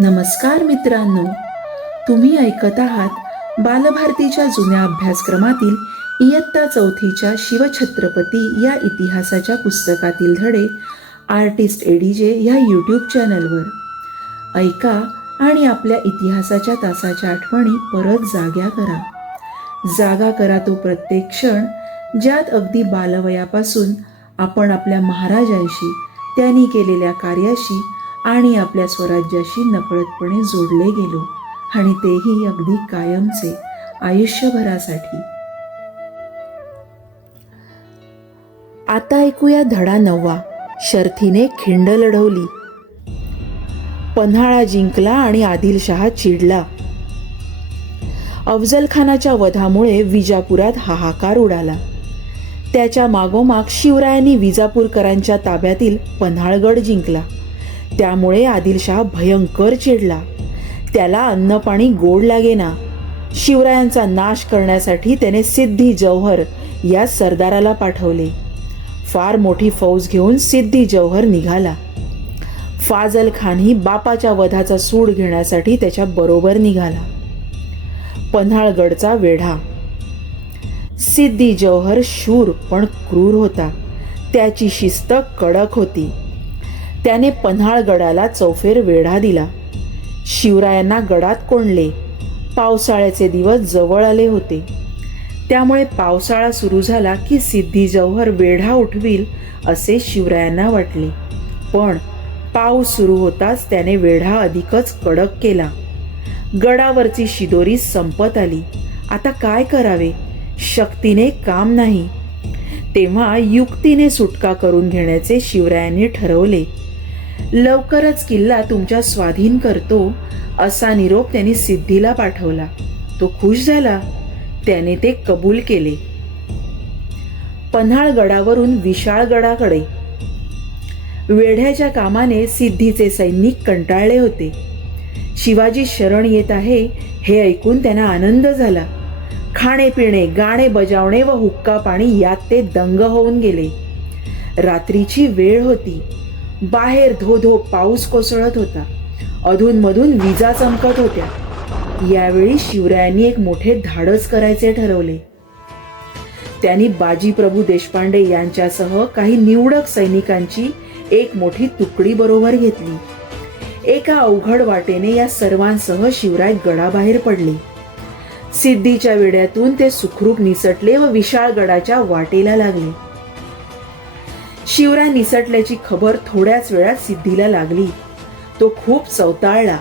नमस्कार मित्रांनो, तुम्ही ऐकत आहात बालभारतीच्या जुन्या अभ्यासक्रमातील इयत्ता चौथीच्या शिवछत्रपती या इतिहासाच्या पुस्तकातील धडे आर्टिस्ट एडीजे ह्या यूट्यूब चॅनलवर. ऐका आणि आपल्या इतिहासाच्या तासाच्या आठवणी परत जाग्या करा. जागा करा तो प्रत्येक क्षण ज्यात अगदी बालवयापासून आपण आपल्या महाराजांशी, त्यांनी केलेल्या कार्याशी आणि आपल्या स्वराज्याशी नकळतपणे जोडले गेलो, आणि तेही अगदी कायमचे, आयुष्यभरासाठी. आता ऐकूया धडा 9. शर्थीने खिंड लढवली. पन्हाळा जिंकला आणि आदिलशहा चिडला. अफजल खानाच्या वधामुळे विजापुरात हाहाकार उडाला. त्याच्या मागोमाग शिवरायांनी विजापूरकरांच्या ताब्यातील पन्हाळगड जिंकला. त्यामुळे आदिलशहा भयंकर चिडला. त्याला अन्नपाणी गोड लागेना. शिवरायांचा नाश करण्यासाठी त्याने सिद्धी जौहर या सरदाराला पाठवले. फार मोठी फौज घेऊन सिद्धी जौहर निघाला. फाजल खानही बापाच्या वधाचा सूड घेण्यासाठी त्याच्या बरोबर निघाला. पन्हाळगडचा वेढा. सिद्धी जौहर शूर पण क्रूर होता. त्याची शिस्त कडक होती. त्याने पन्हाळगडाला चौफेर वेढा दिला. शिवरायांना गडात कोंडले. पावसाळ्याचे दिवस जवळ आले होते. त्यामुळे पावसाळा सुरू झाला की सिद्धी जौहर वेढा उठवील असे शिवरायांना वाटले. पण पाऊस सुरू होताच त्याने वेढा अधिकच कडक केला. गडावरची शिदोरी संपत आली. आता काय करावे? शक्तीने काम नाही. तेव्हा युक्तीने सुटका करून घेण्याचे शिवरायांनी ठरवले. लवकरच किल्ला तुमच्या स्वाधीन करतो असा निरोप त्यांनी सिद्धीला पाठवला. तो खुश झाला. त्याने ते कबूल केले. पन्हाळगडावरून विशाळगडाकडे. वेढ्याच्या कामाने सिद्धीचे सैनिक कंटाळले होते. शिवाजी शरण येत आहे हे ऐकून त्यांना आनंद झाला. खाणेपिणे, गाणे बजावणे व हुक्का पाणी यात ते दंग होऊन गेले. रात्रीची वेळ होती. बाहेर धो धो पाऊस कोसळत होता. अधूनमधून विजा चमकत होत्या. यावेळी शिवरायांनी एक मोठे धाडस करायचे ठरवले. त्यांनी बाजीप्रभू देशपांडे यांच्यासह काही निवडक सैनिकांची एक मोठी तुकडी बरोबर घेतली. एका अवघड वाटेने या सर्वांसह शिवराय गडाबाहेर पडले. सिद्धीच्या वेढ्यातून ते सुखरूप निसटले व विशाळगडाच्या वाटेला लागले. शिवराय निसटल्याची खबर थोड्याच वेळात सिद्धीला लागली. तो खूप चवताळला.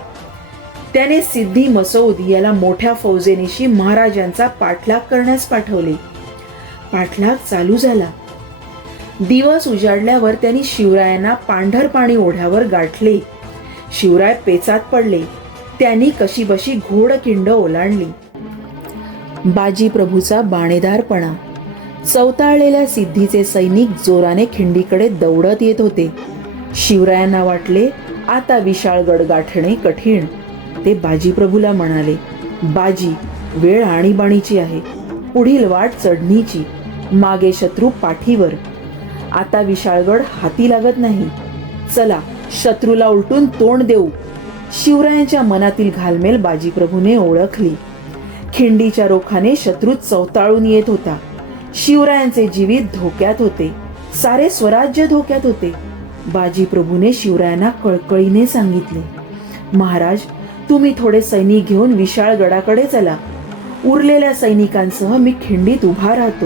त्याने सिद्धी मसऊद याला मोठ्या फौजेनिशी महाराजांचा पाठलाग करण्यास पाठवले. पाठलाग चालू झाला. दिवस उजाडल्यावर त्यांनी शिवरायांना पांढरपाणी ओढ्यावर गाठले. शिवराय पेचात पडले. त्यांनी कशीबशी घोडखिंड ओलांडली. बाजीप्रभूचा बाणेदारपणा. चवताळलेल्या सिद्धीचे सैनिक जोराने खिंडीकडे दौडत येत होते. शिवरायांना वाटले आता विशाळगड गाठणे कठीण. ते बाजीप्रभूला म्हणाले, बाजी, वेळ आणीबाणीची आहे. पुढील वाट चढणीची. मागे शत्रू पाठीवर. आता विशाळगड हाती लागत नाही. चला शत्रूला उलटून तोंड देऊ. शिवरायांच्या मनातील घालमेल बाजीप्रभूने ओळखली. खिंडीच्या रोखाने शत्रू चवताळून येत होता. शिवरायांचे जीवित धोक्यात होते. सारे स्वराज्य धोक्यात होते. बाजीप्रभूने शिवरायांना कळकळीने सांगितले, महाराज, तुम्ही थोडे सैनिक घेऊन विशाळगडाकडे चला. उरलेल्या सैनिकांसह मी खिंडीत उभा राहतो.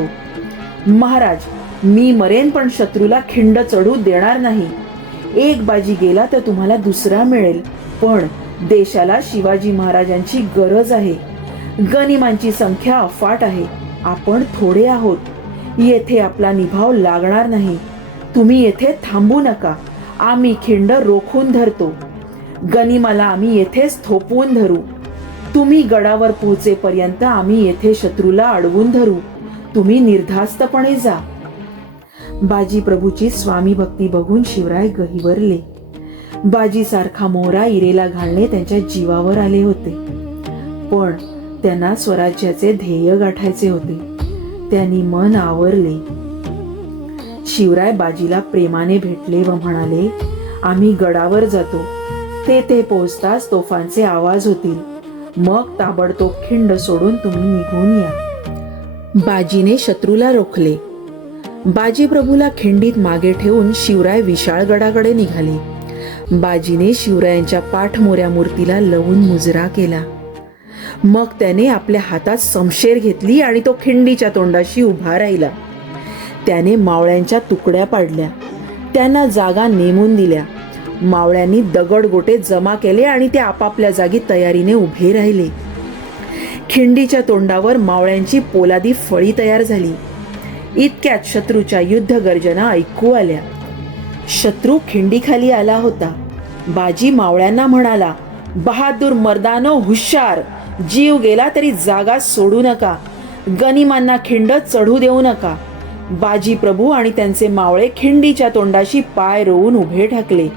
महाराज, मी मरेन पण शत्रूला खिंड चढू देणार नाही. एक बाजी गेला तर तुम्हाला दुसरा मिळेल. पण देशाला शिवाजी महाराजांची गरज आहे. गनिमांची संख्या अफाट आहे. आपण थोडे आहोत. येथे आपला निभाव लागणार नाही. तुम्ही येथे थांबू नका. आम्ही खिंड रोखून धरतो. गनिमाला आम्ही येथेच थोपवून धरू. तुम्ही गडावर पोहोचेपर्यंत आम्ही येथे शत्रूला अडवून धरू. तुम्ही निर्धास्तपणे जा. बाजीप्रभूची स्वामी भक्ती बघून शिवराय गहिवरले. बाजीसारखा मोहरा इरेला घालणे त्यांच्या जीवावर आले होते. पण त्यांना स्वराज्याचे ध्येय गाठायचे होते. त्यांनी मन आवरले. शिवराय बाजीला प्रेमाने भेटले व म्हणाले, आम्ही गडावर जातो. तेथे पोहोचताच तोफांचे आवाज होतील. मग ताबडतोब खिंड सोडून तुम्ही निघून या. बाजीने शत्रूला रोखले. बाजीप्रभूला खिंडीत मागे ठेवून शिवराय विशाळगडाकडे निघाले. बाजीने शिवरायांच्या पाठमोऱ्या मूर्तीला लवून मुजरा केला. मग त्याने आपल्या हातात समशेर घेतली आणि तो खिंडीच्या तोंडाशी उभा राहिला. त्याने मावळ्यांच्या तुकड्या पाडल्या, त्यांना जागा नेमून दिल्या. मावळ्यांनी दगडगोटे जमा केले आणि ते आपापल्या जागी तयारीने उभे राहिले. खिंडीच्या तोंडावर मावळ्यांची पोलादी फळी तयार झाली. इतक्यात शत्रूच्या युद्ध गर्जना ऐकू आल्या. शत्रू खिंडीखाली आला होता. बाजी मावळ्यांना म्हणाला, बहादूर मर्दानो, हुशार, जीव गेला तरी जागा सोडू नका. गनिमांना खिंड चढू देऊ नका. बाजी प्रभू आणि त्यांचे मावळे खिंडीच्या तोंडाशी पाय रोवून उभे ठाकले.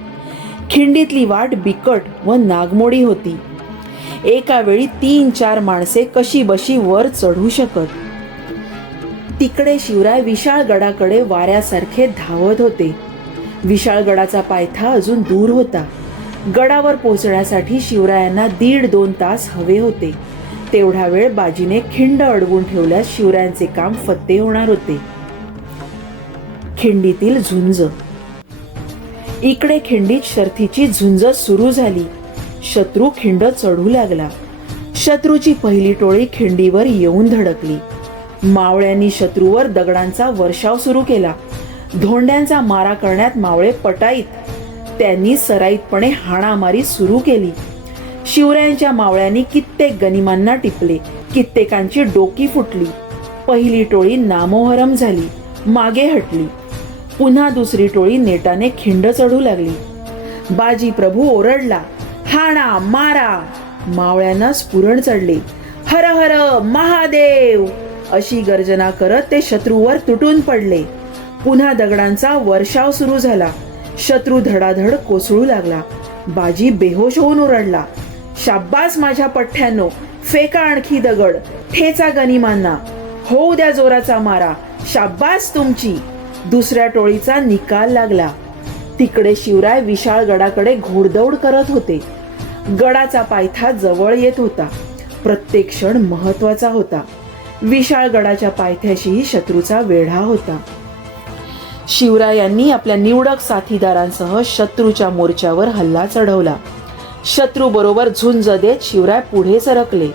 खिंडीतली वाट बिकट व नागमोडी होती. एका वेळी 3-4 माणसे कशी बशी वर चढू शकत. तिकडे शिवराय विशाळगडाकडे वाऱ्यासारखे धावत होते. विशाळगडाचा पायथा अजून दूर होता. गडावर पोहोचण्यासाठी शिवरायांना 1.5-2 तास हवे होते. तेवढा वेळ बाजीने खिंड अडवून ठेवल्यास शिवरायांचे काम फत्ते होणार होते. खिंडीतील झुंज. इकडे खिंडीत शर्थीची झुंज सुरू झाली. शत्रू खिंड चढू लागला. शत्रूची पहिली टोळी खिंडीवर येऊन धडकली. मावळ्यांनी शत्रूवर दगडांचा वर्षाव सुरू केला. धोंड्यांचा मारा करण्यात मावळे पटाईत. त्यांनी सराईतपणे हाणामारी सुरू केली. शिवरायांच्या मावळ्यांनी कित्येक गनिमांना टिपले. कित्येकांची डोकी फुटली. पहिली टोळी नामोहरम झाली, मागे हटली. पुन्हा दुसरी टोळी नेटाने खिंड चढू लागली. बाजी प्रभू ओरडला, हाणा मारा. मावळ्यांना स्फुरण चढले. हर हर महादेव अशी गर्जना करत ते शत्रूवर तुटून पडले. पुन्हा दगडांचा वर्षाव सुरू झाला. शत्रू धडाधड कोसळू लागला. बाजी बेहोश होऊन ओरडला, शाब्बास माझ्या पठ्ठ्यांनो, फेका आणखी दगड, ठेचा गनिमांना, होऊ द्या जोराचा मारा, शाब्बास तुमची. दुसऱ्या टोळीचा निकाल लागला. तिकडे शिवराय विशाळगडाकडे घोडदौड करत होते. गडाचा पायथा जवळ येत होता. प्रत्येक क्षण महत्वाचा होता. विशाळगडाच्या पायथ्याशीही शत्रूचा वेढा होता. शिवरायांनी आपल्या निवडक साथीदारांसह शत्रूच्या मोर्चावर हल्ला चढवला. शत्रू बरोबर झुंज देत शिवराय पुढे सरकले.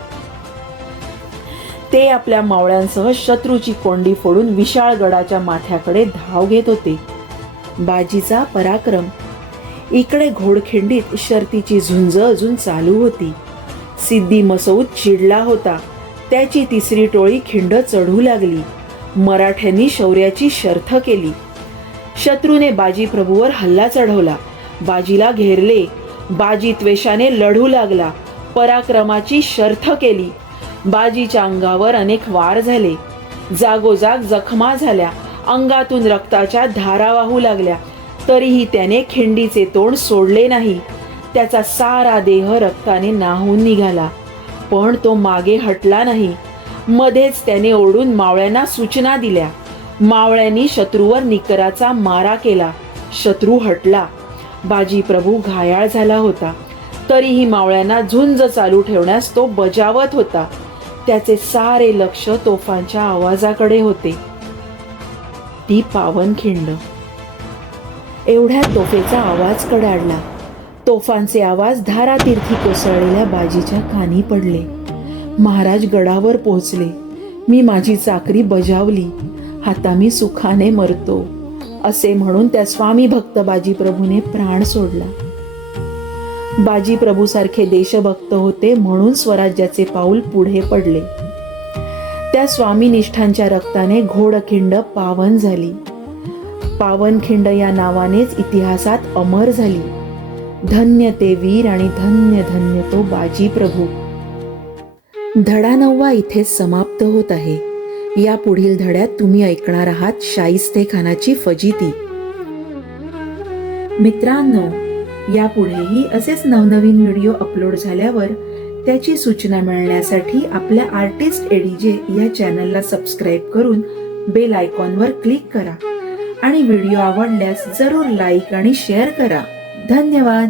ते आपल्या मावळ्यांसह शत्रूची कोंडी फोडून विशाळगडाच्या माथ्याकडे धाव घेत होते. बाजीचा पराक्रम. इकडे घोडखिंडीत शर्तीची झुंज अजून चालू होती. सिद्दी मसऊद चिडला होता. त्याची तिसरी टोळी खिंड चढू लागली. मराठ्यांनी शौर्याची शर्थ केली. शत्रूने बाजी प्रभूवर हल्ला चढवला. बाजीला घेरले. बाजी त्वेषाने लढू लागला. पराक्रमाची शर्थ केली. बाजीच्या अंगावर अनेक वार झाले. जागोजाग जखमा झाल्या. अंगातून रक्ताच्या धारा वाहू लागल्या. तरीही त्याने खिंडीचे तोंड सोडले नाही. त्याचा सारा देह रक्ताने न्हाऊन निघाला. पण तो मागे हटला नाही. मध्येच त्याने ओरडून मावळ्यांना सूचना दिल्या. मावळ्यांनी शत्रूवर निकराचा मारा केला. शत्रू हटला. बाजी प्रभू घायाळ झाला होता. तरीही मावळ्यांना झुंज चालू ठेवण्यास तो बजावत होता. त्याचे सारे लक्ष तोफांच्या आवाजाकडे होते. ती पावनखिंड. एवढ्यात तोफेचा आवाज कडाडला. तोफांचे आवाज धारातीर्थी कोसळलेल्या बाजीच्या कानी पडले. महाराज गडावर पोहोचले. मी माझी चाकरी बजावली. आता मी सुखाने मरतो असे म्हणून त्या स्वामी भक्त बाजी प्रभूने प्राण सोडला. बाजी प्रभू सारखे देशभक्त होते म्हणून स्वराज्याचे पाऊल पुढे पडले. त्या स्वामीनिष्ठांच्या रक्ताने घोडखिंड पावन झाली. पावनखिंड या नावानेच इतिहासात अमर झाली. धन्य ते वीर आणि धन्य धन्य तो बाजी प्रभू. धडा 9 इथेच समाप्त होत आहे. या पुढील धड्यात तुम्ही ऐकणार आहात शाहिस्तेखानाची फजिती. मित्रांनो, यापुढेही असेच नवनवीन व्हिडिओ अपलोड झाल्यावर त्याची सूचना मिळण्यासाठी आपल्या आर्टिस्ट एडीजे या चॅनलला सबस्क्राईब करून बेल आयकॉनवर क्लिक करा आणि व्हिडिओ आवडल्यास जरूर लाईक आणि शेअर करा. धन्यवाद.